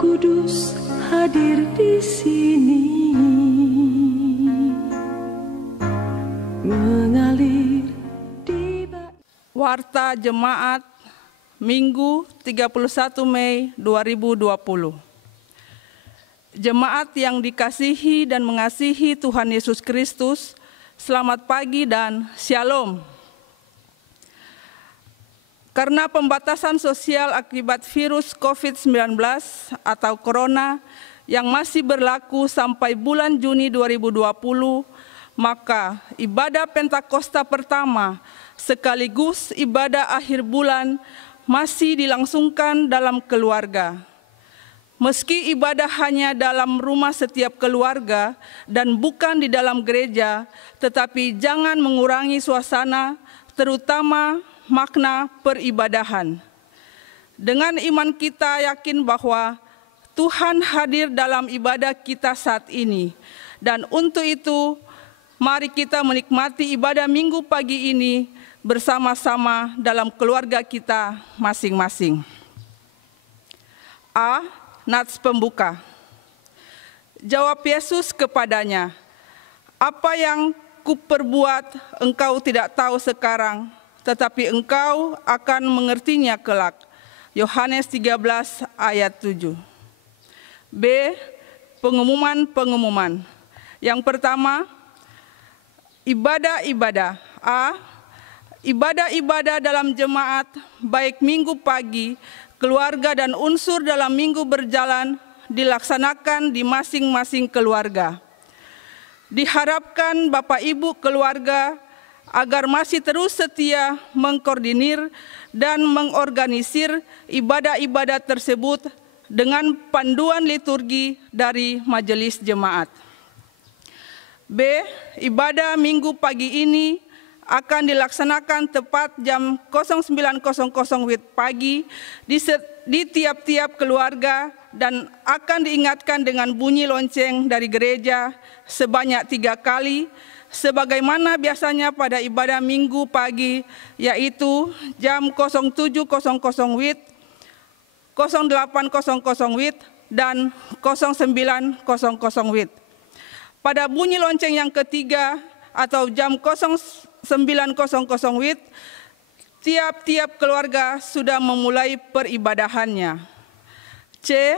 Kudus hadir di sini, mengalir di Warta Jemaat Minggu 31 Mei 2020. Jemaat yang dikasihi dan mengasihi Tuhan Yesus Kristus, selamat pagi dan shalom. Karena pembatasan sosial akibat virus COVID-19 atau Corona yang masih berlaku sampai bulan Juni 2020, maka ibadah Pentakosta pertama sekaligus ibadah akhir bulan masih dilangsungkan dalam keluarga. Meski ibadah hanya dalam rumah setiap keluarga dan bukan di dalam gereja, tetapi jangan mengurangi suasana, terutama makna peribadahan. Dengan iman kita yakin bahwa Tuhan hadir dalam ibadah kita saat ini. Dan untuk itu, mari kita menikmati ibadah Minggu pagi ini bersama-sama dalam keluarga kita masing-masing. A. Nats pembuka. Jawab Yesus kepadanya, "Apa yang kuperbuat engkau tidak tahu sekarang, tetapi engkau akan mengertinya kelak." Yohanes 13 ayat 7. B. Pengumuman-pengumuman. Yang pertama, ibadah-ibadah. A. Ibadah-ibadah dalam jemaat, baik minggu pagi, keluarga dan unsur dalam minggu berjalan, dilaksanakan di masing-masing keluarga. Diharapkan Bapak Ibu keluarga agar masih terus setia mengkoordinir dan mengorganisir ibadah-ibadah tersebut dengan panduan liturgi dari majelis jemaat. B. Ibadah Minggu pagi ini akan dilaksanakan tepat jam 09.00 WIB pagi di tiap-tiap keluarga dan akan diingatkan dengan bunyi lonceng dari gereja sebanyak 3 kali, sebagaimana biasanya pada ibadah Minggu pagi, yaitu jam 07.00 WIB, 08.00 WIB, dan 09.00 WIB. Pada bunyi lonceng yang ketiga atau jam 09.00 WIB, tiap-tiap keluarga sudah memulai peribadahannya. C.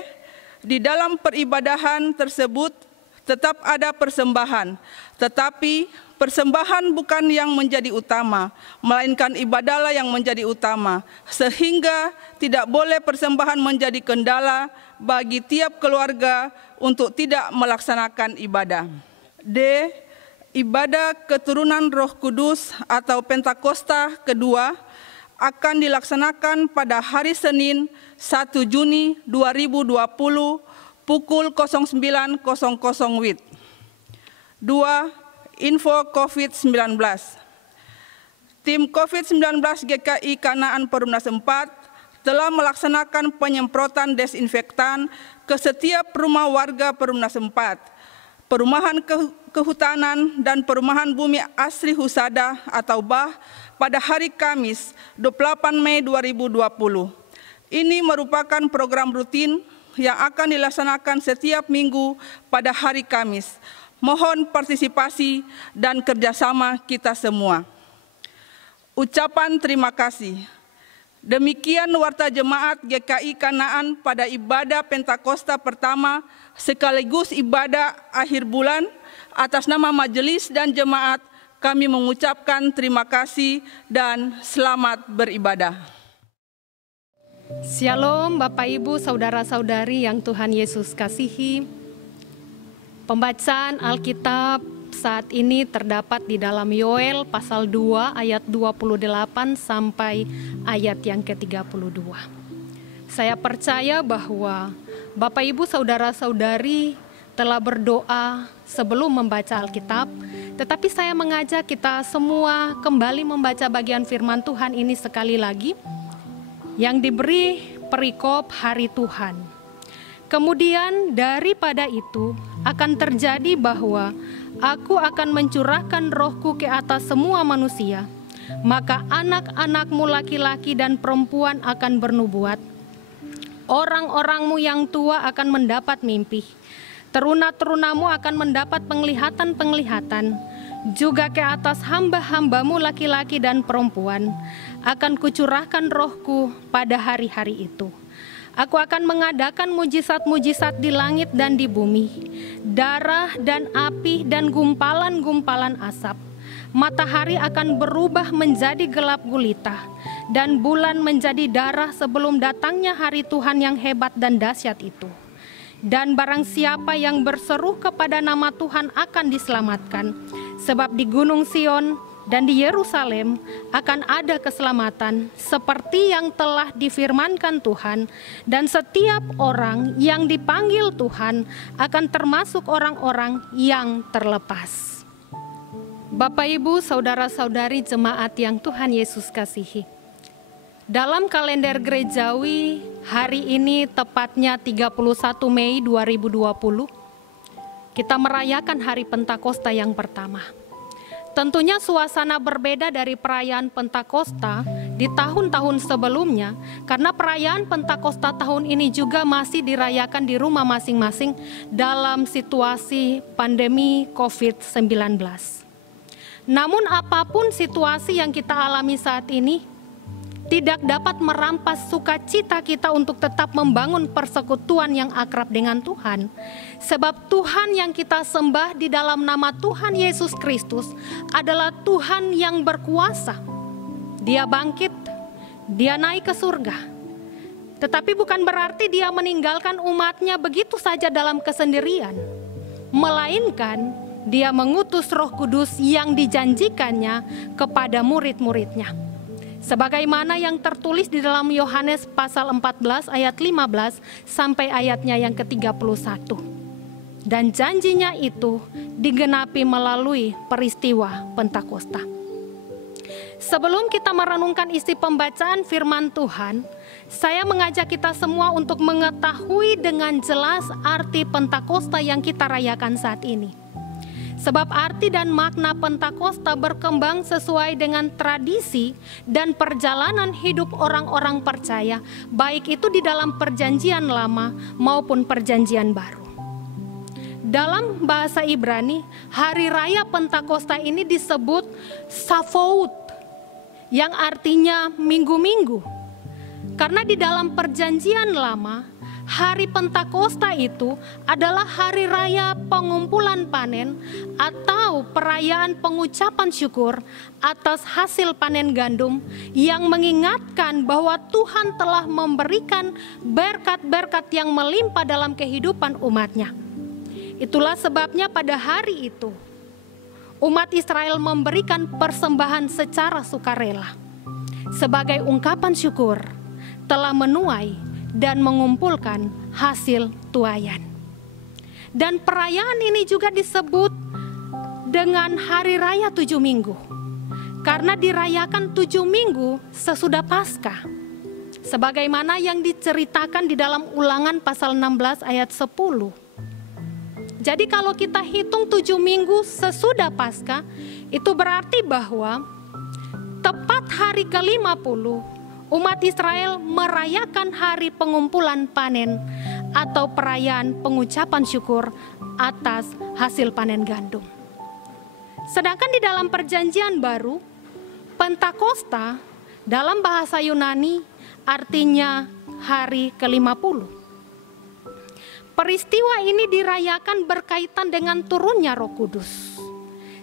Di dalam peribadahan tersebut tetap ada persembahan, tetapi persembahan bukan yang menjadi utama, melainkan ibadahlah yang menjadi utama, sehingga tidak boleh persembahan menjadi kendala bagi tiap keluarga untuk tidak melaksanakan ibadah. D. Ibadah keturunan Roh Kudus atau Pentakosta kedua akan dilaksanakan pada hari Senin 1 Juni 2020 pukul 09.00 WIB. 2. Info COVID-19. Tim COVID-19 GKI Kanaan Perumnas 4 telah melaksanakan penyemprotan desinfektan ke setiap rumah warga Perumnas 4, perumahan kehutanan dan perumahan bumi asri Husada atau BAH pada hari Kamis 28 Mei 2020. Ini merupakan program rutin yang akan dilaksanakan setiap minggu pada hari Kamis. Mohon partisipasi dan kerjasama kita semua. Ucapan terima kasih. Demikian Warta Jemaat GKI Kanaan pada ibadah Pentakosta pertama sekaligus ibadah akhir bulan. Atas nama majelis dan jemaat, kami mengucapkan terima kasih dan selamat beribadah. Shalom Bapak Ibu Saudara-saudari yang Tuhan Yesus kasihi. Pembacaan Alkitab saat ini terdapat di dalam Yoel pasal 2 ayat 28 sampai ayat yang ke-32. Saya percaya bahwa Bapak Ibu Saudara-saudari telah berdoa sebelum membaca Alkitab, tetapi saya mengajak kita semua kembali membaca bagian firman Tuhan ini sekali lagi, yang diberi perikop hari Tuhan. Kemudian daripada itu akan terjadi bahwa Aku akan mencurahkan rohku ke atas semua manusia, maka anak-anakmu laki-laki dan perempuan akan bernubuat. Orang-orangmu yang tua akan mendapat mimpi. Teruna-terunamu akan mendapat penglihatan-penglihatan. Juga ke atas hamba-hambamu laki-laki dan perempuan akan kucurahkan rohku pada hari-hari itu. Aku akan mengadakan mujizat-mujizat di langit dan di bumi, darah dan api dan gumpalan-gumpalan asap. Matahari akan berubah menjadi gelap gulita, dan bulan menjadi darah sebelum datangnya hari Tuhan yang hebat dan dahsyat itu. Dan barang siapa yang berseru kepada nama Tuhan akan diselamatkan. Sebab di Gunung Sion dan di Yerusalem akan ada keselamatan seperti yang telah difirmankan Tuhan, dan setiap orang yang dipanggil Tuhan akan termasuk orang-orang yang terlepas. Bapak, Ibu, saudara-saudari jemaat yang Tuhan Yesus kasihi. Dalam kalender gerejawi hari ini tepatnya 31 Mei 2020, kita merayakan hari Pentakosta yang pertama. Tentunya suasana berbeda dari perayaan Pentakosta di tahun-tahun sebelumnya, karena perayaan Pentakosta tahun ini juga masih dirayakan di rumah masing-masing dalam situasi pandemi COVID-19. Namun apapun situasi yang kita alami saat ini, tidak dapat merampas sukacita kita untuk tetap membangun persekutuan yang akrab dengan Tuhan. Sebab Tuhan yang kita sembah di dalam nama Tuhan Yesus Kristus adalah Tuhan yang berkuasa. Dia bangkit, dia naik ke surga. Tetapi bukan berarti dia meninggalkan umatnya begitu saja dalam kesendirian. Melainkan dia mengutus Roh Kudus yang dijanjikannya kepada murid-muridnya. Sebagaimana yang tertulis di dalam Yohanes pasal 14 ayat 15 sampai ayatnya yang ke-31. Dan janjinya itu digenapi melalui peristiwa Pentakosta. Sebelum kita merenungkan isi pembacaan firman Tuhan, saya mengajak kita semua untuk mengetahui dengan jelas arti Pentakosta yang kita rayakan saat ini. Sebab arti dan makna Pentakosta berkembang sesuai dengan tradisi dan perjalanan hidup orang-orang percaya, baik itu di dalam perjanjian lama maupun perjanjian baru. Dalam bahasa Ibrani, hari raya Pentakosta ini disebut Shavuot, yang artinya minggu-minggu. Karena di dalam perjanjian lama, hari Pentakosta itu adalah hari raya pengumpulan panen atau perayaan pengucapan syukur atas hasil panen gandum, yang mengingatkan bahwa Tuhan telah memberikan berkat-berkat yang melimpah dalam kehidupan umatnya. Itulah sebabnya pada hari itu umat Israel memberikan persembahan secara sukarela sebagai ungkapan syukur telah menuai dan mengumpulkan hasil tuaian. Dan perayaan ini juga disebut dengan hari raya 7 minggu, karena dirayakan 7 minggu sesudah Paskah, sebagaimana yang diceritakan di dalam Ulangan pasal 16 ayat 10. Jadi kalau kita hitung 7 minggu sesudah Paskah, itu berarti bahwa tepat hari ke-50 umat Israel merayakan hari pengumpulan panen atau perayaan pengucapan syukur atas hasil panen gandum. Sedangkan di dalam perjanjian baru, Pentakosta dalam bahasa Yunani artinya hari ke-50. Peristiwa ini dirayakan berkaitan dengan turunnya Roh Kudus.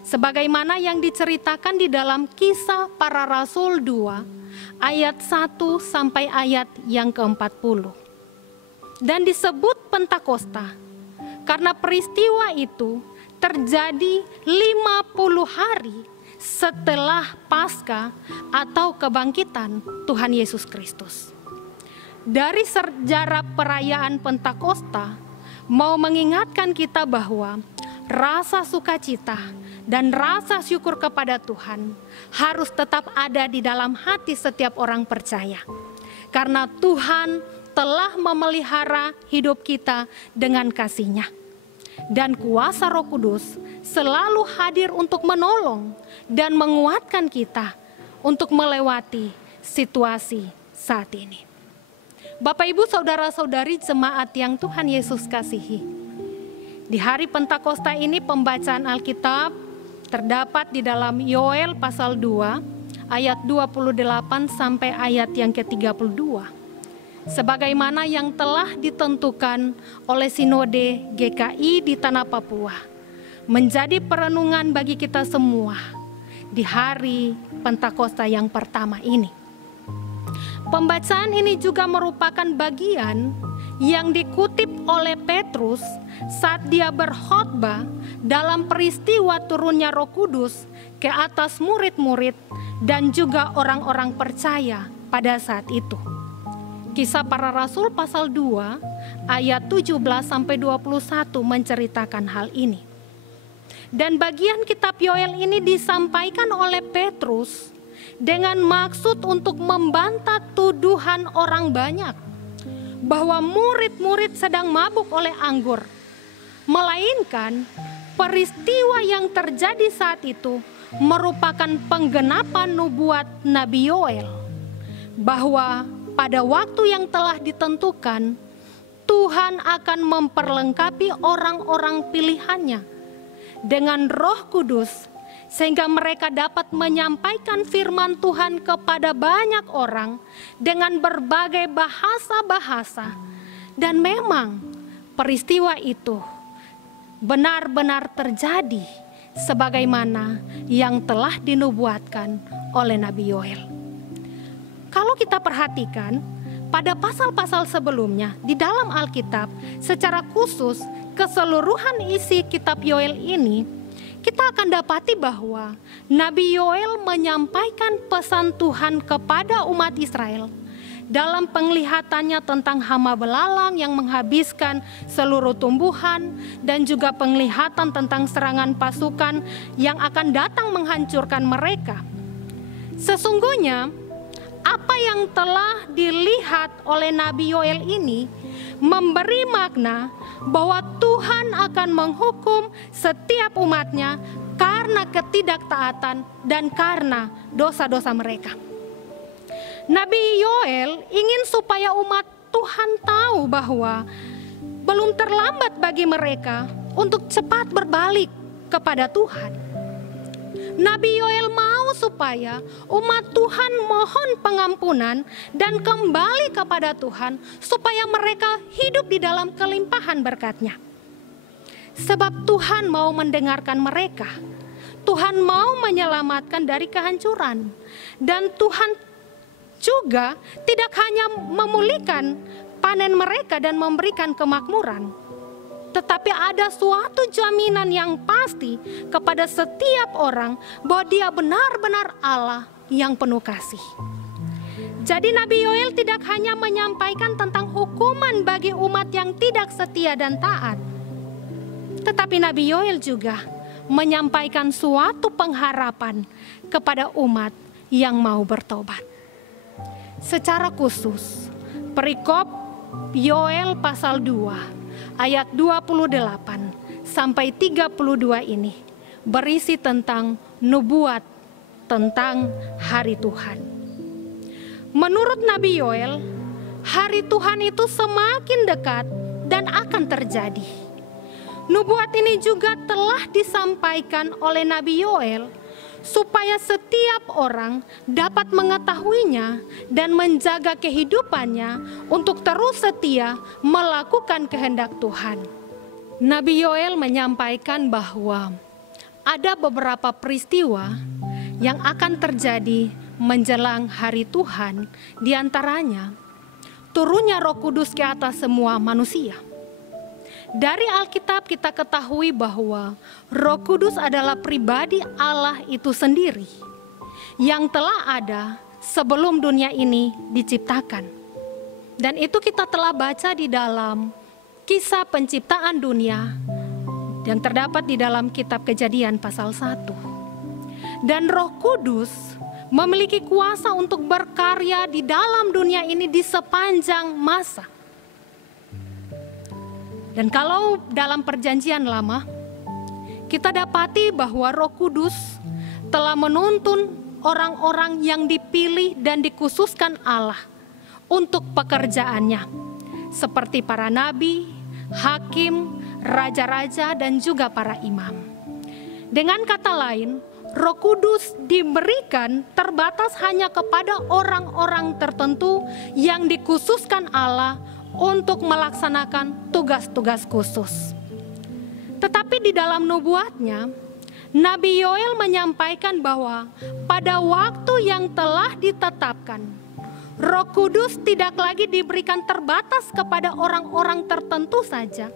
Sebagaimana yang diceritakan di dalam Kisah Para Rasul 2 ayat 1 sampai ayat yang ke-40. Dan disebut Pentakosta karena peristiwa itu terjadi 50 hari setelah Paskah atau kebangkitan Tuhan Yesus Kristus. Dari sejarah perayaan Pentakosta mau mengingatkan kita bahwa rasa sukacita dan rasa syukur kepada Tuhan harus tetap ada di dalam hati setiap orang percaya. Karena Tuhan telah memelihara hidup kita dengan kasih-Nya. Dan kuasa Roh Kudus selalu hadir untuk menolong dan menguatkan kita untuk melewati situasi saat ini. Bapak, Ibu, saudara-saudari jemaat yang Tuhan Yesus kasihi. Di hari Pentakosta ini pembacaan Alkitab terdapat di dalam Yoel pasal 2 ayat 28 sampai ayat yang ke-32. Sebagaimana yang telah ditentukan oleh Sinode GKI di Tanah Papua, menjadi perenungan bagi kita semua di hari Pentakosta yang pertama ini. Pembacaan ini juga merupakan bagian yang dikutip oleh Petrus saat dia berkhotbah dalam peristiwa turunnya Roh Kudus ke atas murid-murid dan juga orang-orang percaya pada saat itu. Kisah Para Rasul pasal 2 ayat 17 sampai 21 menceritakan hal ini. Dan bagian kitab Yoel ini disampaikan oleh Petrus dengan maksud untuk membantah tuduhan orang banyak bahwa murid-murid sedang mabuk oleh anggur, melainkan peristiwa yang terjadi saat itu merupakan penggenapan nubuat Nabi Yoel, bahwa pada waktu yang telah ditentukan Tuhan akan memperlengkapi orang-orang pilihannya dengan Roh Kudus, sehingga mereka dapat menyampaikan firman Tuhan kepada banyak orang dengan berbagai bahasa-bahasa. Dan memang peristiwa itu benar-benar terjadi sebagaimana yang telah dinubuatkan oleh Nabi Yoel. Kalau kita perhatikan pada pasal-pasal sebelumnya di dalam Alkitab, secara khusus keseluruhan isi kitab Yoel ini, kita akan dapati bahwa Nabi Yoel menyampaikan pesan Tuhan kepada umat Israel dalam penglihatannya tentang hama belalang yang menghabiskan seluruh tumbuhan, dan juga penglihatan tentang serangan pasukan yang akan datang menghancurkan mereka. Sesungguhnya apa yang telah dilihat oleh Nabi Yoel ini memberi makna bahwa Tuhan akan menghukum setiap umatnya karena ketidaktaatan dan karena dosa-dosa mereka. Nabi Yoel ingin supaya umat Tuhan tahu bahwa belum terlambat bagi mereka untuk cepat berbalik kepada Tuhan. Nabi Yoel mau supaya umat Tuhan mohon pengampunan dan kembali kepada Tuhan, supaya mereka hidup di dalam kelimpahan berkat-Nya. Sebab Tuhan mau mendengarkan mereka. Tuhan mau menyelamatkan dari kehancuran. Dan Tuhan juga tidak hanya memulihkan panen mereka dan memberikan kemakmuran, tetapi ada suatu jaminan yang pasti kepada setiap orang bahwa Dia benar-benar Allah yang penuh kasih. Jadi Nabi Yoel tidak hanya menyampaikan tentang hukuman bagi umat yang tidak setia dan taat, tetapi Nabi Yoel juga menyampaikan suatu pengharapan kepada umat yang mau bertobat. Secara khusus, perikop Yoel pasal 2 ayat 28 sampai 32 ini berisi tentang nubuat tentang hari Tuhan. Menurut Nabi Yoel, hari Tuhan itu semakin dekat dan akan terjadi. Nubuat ini juga telah disampaikan oleh Nabi Yoel supaya setiap orang dapat mengetahuinya dan menjaga kehidupannya untuk terus setia melakukan kehendak Tuhan. Nabi Yoel menyampaikan bahwa ada beberapa peristiwa yang akan terjadi menjelang hari Tuhan, di antaranya turunnya Roh Kudus ke atas semua manusia. Dari Alkitab kita ketahui bahwa Roh Kudus adalah pribadi Allah itu sendiri yang telah ada sebelum dunia ini diciptakan. Dan itu kita telah baca di dalam kisah penciptaan dunia yang terdapat di dalam kitab Kejadian pasal 1. Dan Roh Kudus memiliki kuasa untuk berkarya di dalam dunia ini di sepanjang masa. Dan kalau dalam perjanjian lama, kita dapati bahwa Roh Kudus telah menuntun orang-orang yang dipilih dan dikhususkan Allah untuk pekerjaannya, seperti para nabi, hakim, raja-raja, dan juga para imam. Dengan kata lain, Roh Kudus diberikan terbatas hanya kepada orang-orang tertentu yang dikhususkan Allah untuk melaksanakan tugas-tugas khusus. Tetapi di dalam nubuatnya, Nabi Yoel menyampaikan bahwa pada waktu yang telah ditetapkan, Roh Kudus tidak lagi diberikan terbatas kepada orang-orang tertentu saja,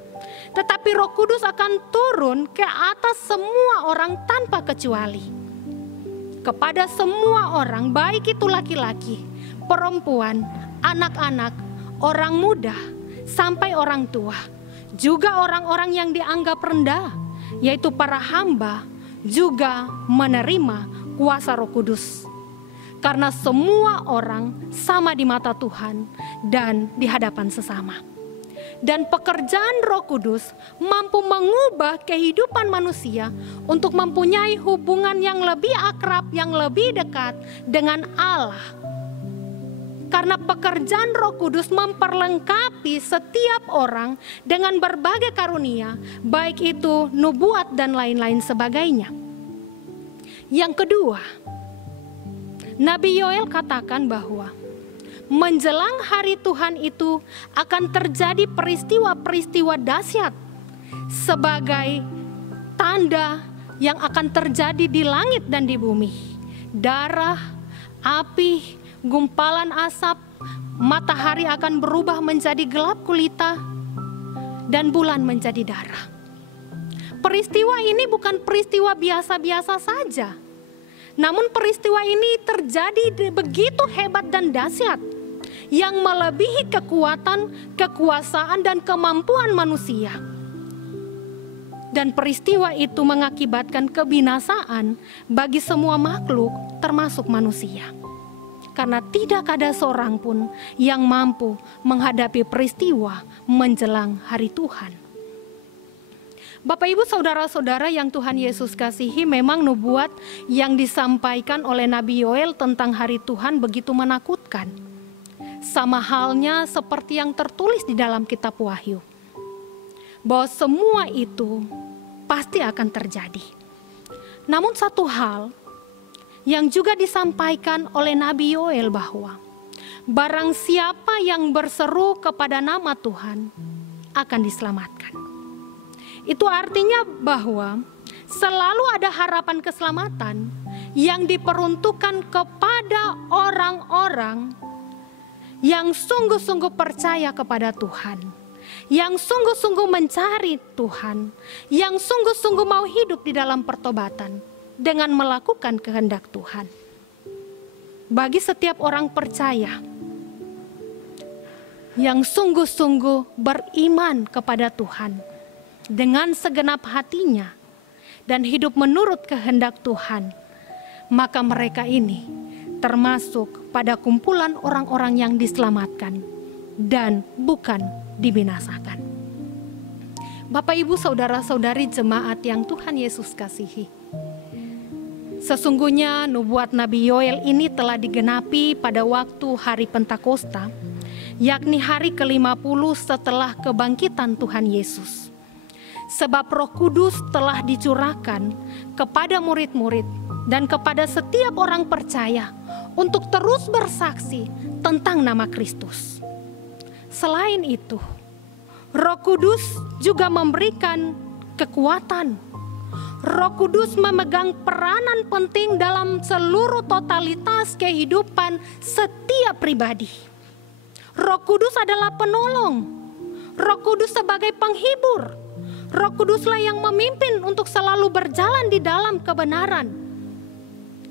tetapi Roh Kudus akan turun ke atas semua orang tanpa kecuali. Kepada semua orang, baik itu laki-laki, perempuan, anak-anak, orang muda, sampai orang tua. Juga orang-orang yang dianggap rendah, yaitu para hamba, juga menerima kuasa Roh Kudus. Karena semua orang sama di mata Tuhan dan di hadapan sesama. Dan pekerjaan Roh Kudus mampu mengubah kehidupan manusia untuk mempunyai hubungan yang lebih akrab, yang lebih dekat dengan Allah. Karena pekerjaan Roh Kudus memperlengkapi setiap orang dengan berbagai karunia, baik itu nubuat dan lain-lain sebagainya. Yang kedua, Nabi Yoel katakan bahwa menjelang hari Tuhan itu akan terjadi peristiwa-peristiwa dahsyat sebagai tanda yang akan terjadi di langit dan di bumi. Darah, api, gumpalan asap, matahari akan berubah menjadi gelap gulita, dan bulan menjadi darah. Peristiwa ini bukan peristiwa biasa-biasa saja. Namun peristiwa ini terjadi begitu hebat dan dahsyat yang melebihi kekuatan, kekuasaan, dan kemampuan manusia. Dan peristiwa itu mengakibatkan kebinasaan bagi semua makhluk termasuk manusia. Karena tidak ada seorang pun yang mampu menghadapi peristiwa menjelang hari Tuhan. Bapak Ibu saudara-saudara yang Tuhan Yesus kasihi, memang nubuat yang disampaikan oleh Nabi Yoel tentang hari Tuhan begitu menakutkan. Sama halnya seperti yang tertulis di dalam kitab Wahyu. Bahwa semua itu pasti akan terjadi. Namun satu hal yang juga disampaikan oleh Nabi Yoel bahwa barang siapa yang berseru kepada nama Tuhan akan diselamatkan. Itu artinya bahwa selalu ada harapan keselamatan yang diperuntukkan kepada orang-orang yang sungguh-sungguh percaya kepada Tuhan, yang sungguh-sungguh mencari Tuhan, yang sungguh-sungguh mau hidup di dalam pertobatan dengan melakukan kehendak Tuhan. Bagi setiap orang percaya yang sungguh-sungguh beriman kepada Tuhan dengan segenap hatinya dan hidup menurut kehendak Tuhan, maka mereka ini termasuk pada kumpulan orang-orang yang diselamatkan dan bukan dibinasakan. Bapak Ibu saudara-saudari jemaat yang Tuhan Yesus kasihi, sesungguhnya nubuat Nabi Yoel ini telah digenapi pada waktu hari Pentakosta, yakni hari ke-50 setelah kebangkitan Tuhan Yesus. Sebab Roh Kudus telah dicurahkan kepada murid-murid dan kepada setiap orang percaya untuk terus bersaksi tentang nama Kristus. Selain itu, Roh Kudus juga memberikan kekuatan. Roh Kudus memegang peranan penting dalam seluruh totalitas kehidupan setiap pribadi. Roh Kudus adalah penolong. Roh Kudus sebagai penghibur. Roh Kuduslah yang memimpin untuk selalu berjalan di dalam kebenaran.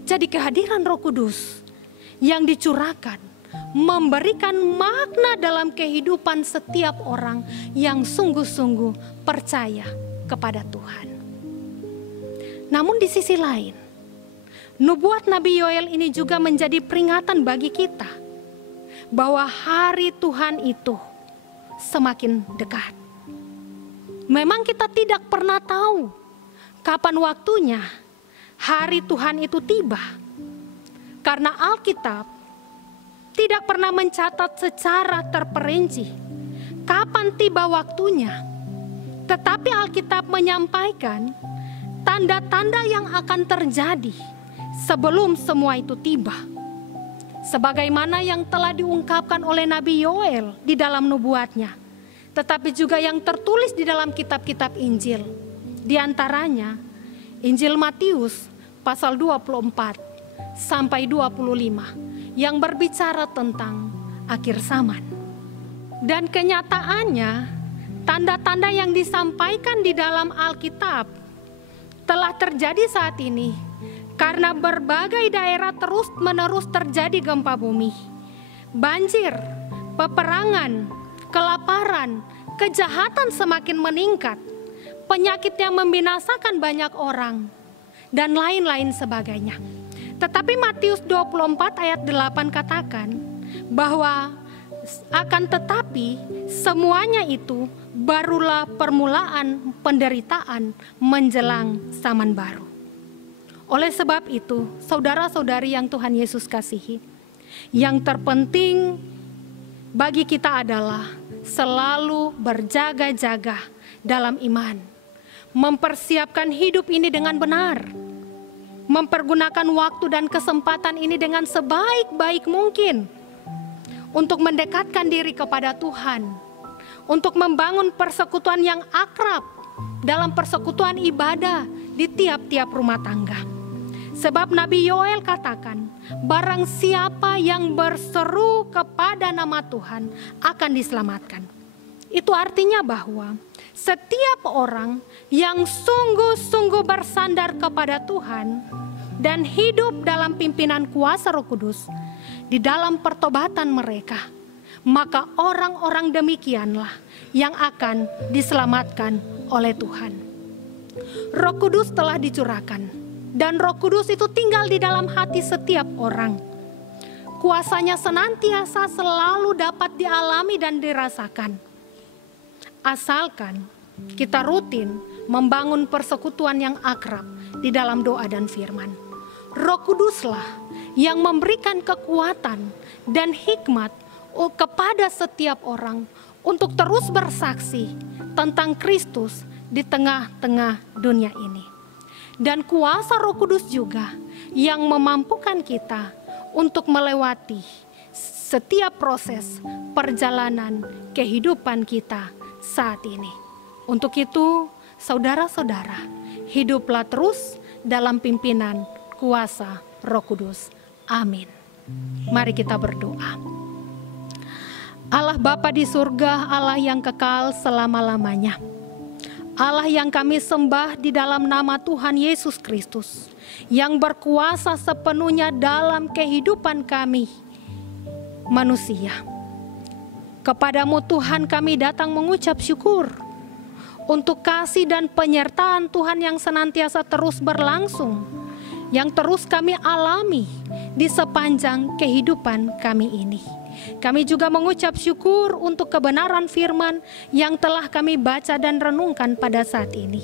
Jadi kehadiran Roh Kudus yang dicurahkan memberikan makna dalam kehidupan setiap orang yang sungguh-sungguh percaya kepada Tuhan. Namun di sisi lain, nubuat Nabi Yoel ini juga menjadi peringatan bagi kita bahwa hari Tuhan itu semakin dekat. Memang kita tidak pernah tahu kapan waktunya hari Tuhan itu tiba. Karena Alkitab tidak pernah mencatat secara terperinci kapan tiba waktunya. Tetapi Alkitab menyampaikan tanda-tanda yang akan terjadi sebelum semua itu tiba. Sebagaimana yang telah diungkapkan oleh Nabi Yoel di dalam nubuatnya, tetapi juga yang tertulis di dalam kitab-kitab Injil. Di antaranya Injil Matius pasal 24 sampai 25 yang berbicara tentang akhir zaman. Dan kenyataannya tanda-tanda yang disampaikan di dalam Alkitab telah terjadi saat ini karena berbagai daerah terus-menerus terjadi gempa bumi, banjir, peperangan, kelaparan, kejahatan semakin meningkat, penyakit yang membinasakan banyak orang, dan lain-lain sebagainya. Tetapi Matius 24 ayat 8 katakan bahwa akan tetapi semuanya itu barulah permulaan penderitaan menjelang zaman baru. Oleh sebab itu, saudara-saudari yang Tuhan Yesus kasihi, yang terpenting bagi kita adalah selalu berjaga-jaga dalam iman, mempersiapkan hidup ini dengan benar, mempergunakan waktu dan kesempatan ini dengan sebaik-baik mungkin untuk mendekatkan diri kepada Tuhan, untuk membangun persekutuan yang akrab dalam persekutuan ibadah di tiap-tiap rumah tangga. Sebab Nabi Yoel katakan, barang siapa yang berseru kepada nama Tuhan akan diselamatkan. Itu artinya bahwa setiap orang yang sungguh-sungguh bersandar kepada Tuhan dan hidup dalam pimpinan kuasa Roh Kudus di dalam pertobatan mereka, maka orang-orang demikianlah yang akan diselamatkan oleh Tuhan. Roh Kudus telah dicurahkan dan Roh Kudus itu tinggal di dalam hati setiap orang. Kuasanya senantiasa selalu dapat dialami dan dirasakan, asalkan kita rutin membangun persekutuan yang akrab di dalam doa dan firman. Roh Kuduslah yang memberikan kekuatan dan hikmat kepada setiap orang untuk terus bersaksi tentang Kristus di tengah-tengah dunia ini. Dan kuasa Roh Kudus juga yang memampukan kita untuk melewati setiap proses perjalanan kehidupan kita saat ini. Untuk itu, saudara-saudara, hiduplah terus dalam pimpinan kuasa Roh Kudus. Amin. Mari kita berdoa. Allah Bapa di surga, Allah yang kekal selama-lamanya, Allah yang kami sembah di dalam nama Tuhan Yesus Kristus, yang berkuasa sepenuhnya dalam kehidupan kami manusia. Kepadamu Tuhan kami datang mengucap syukur untuk kasih dan penyertaan Tuhan yang senantiasa terus berlangsung, yang terus kami alami di sepanjang kehidupan kami ini. Kami juga mengucap syukur untuk kebenaran firman yang telah kami baca dan renungkan pada saat ini.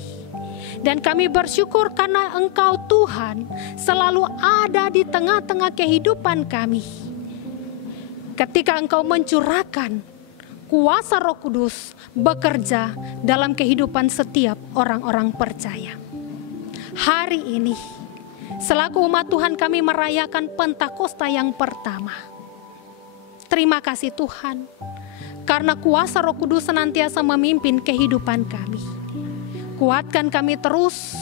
Dan kami bersyukur karena Engkau Tuhan selalu ada di tengah-tengah kehidupan kami. Ketika Engkau mencurahkan kuasa Roh Kudus bekerja dalam kehidupan setiap orang-orang percaya. Hari ini, selaku umat Tuhan kami merayakan Pentakosta yang pertama. Terima kasih Tuhan, karena kuasa Roh Kudus senantiasa memimpin kehidupan kami. Kuatkan kami terus,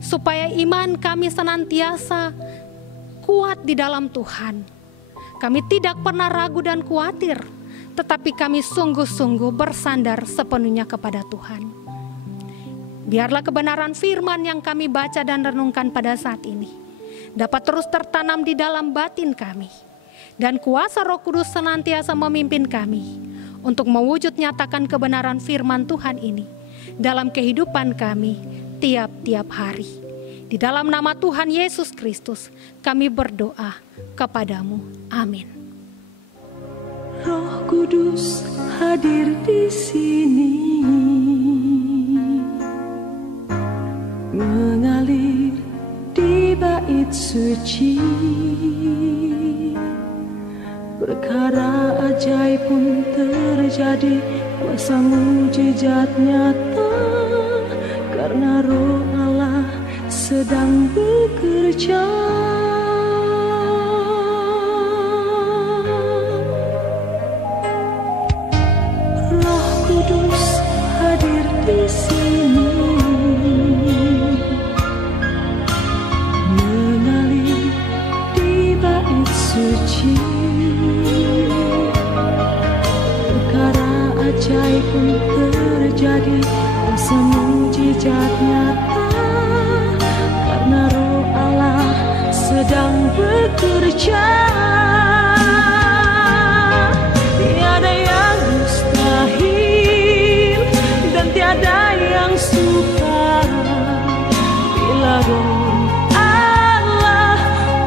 supaya iman kami senantiasa kuat di dalam Tuhan. Kami tidak pernah ragu dan khawatir, tetapi kami sungguh-sungguh bersandar sepenuhnya kepada Tuhan. Biarlah kebenaran firman yang kami baca dan renungkan pada saat ini dapat terus tertanam di dalam batin kami. Dan kuasa Roh Kudus senantiasa memimpin kami untuk mewujud nyatakan kebenaran firman Tuhan ini dalam kehidupan kami tiap-tiap hari. Di dalam nama Tuhan Yesus Kristus kami berdoa kepadamu. Amin. Roh Kudus hadir di sini, mengalir di bait suci, terjadi, kuasa mujizat nyata, karena Roh Allah sedang bekerja. Roh Kudus hadir di sini, mengalir di bait suci. Perkara ajaib pun terjadi, kuasa mujizat nyata, karena Roh Allah sedang bekerja. Tiada yang mustahil dan tiada yang sukar bila Roh Allah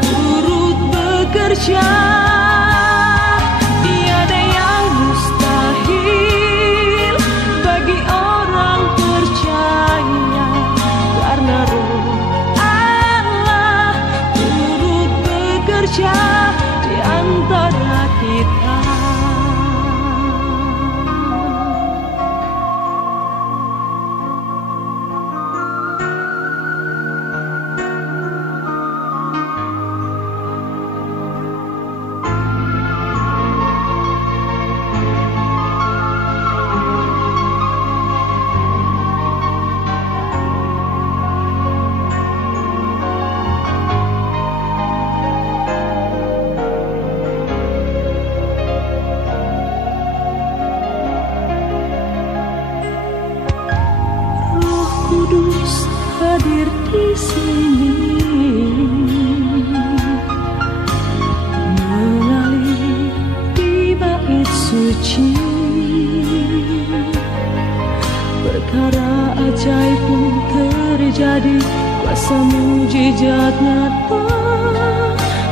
turut bekerja. Tiada yang mustahil bagi orang percaya, karena Roh Allah turut bekerja di antara kita. Kudus hadir di sini, mengalir di bait suci. Perkara ajaib pun terjadi, kuasa mujizat nyata,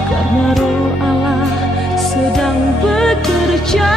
karena Roh Allah sedang bekerja.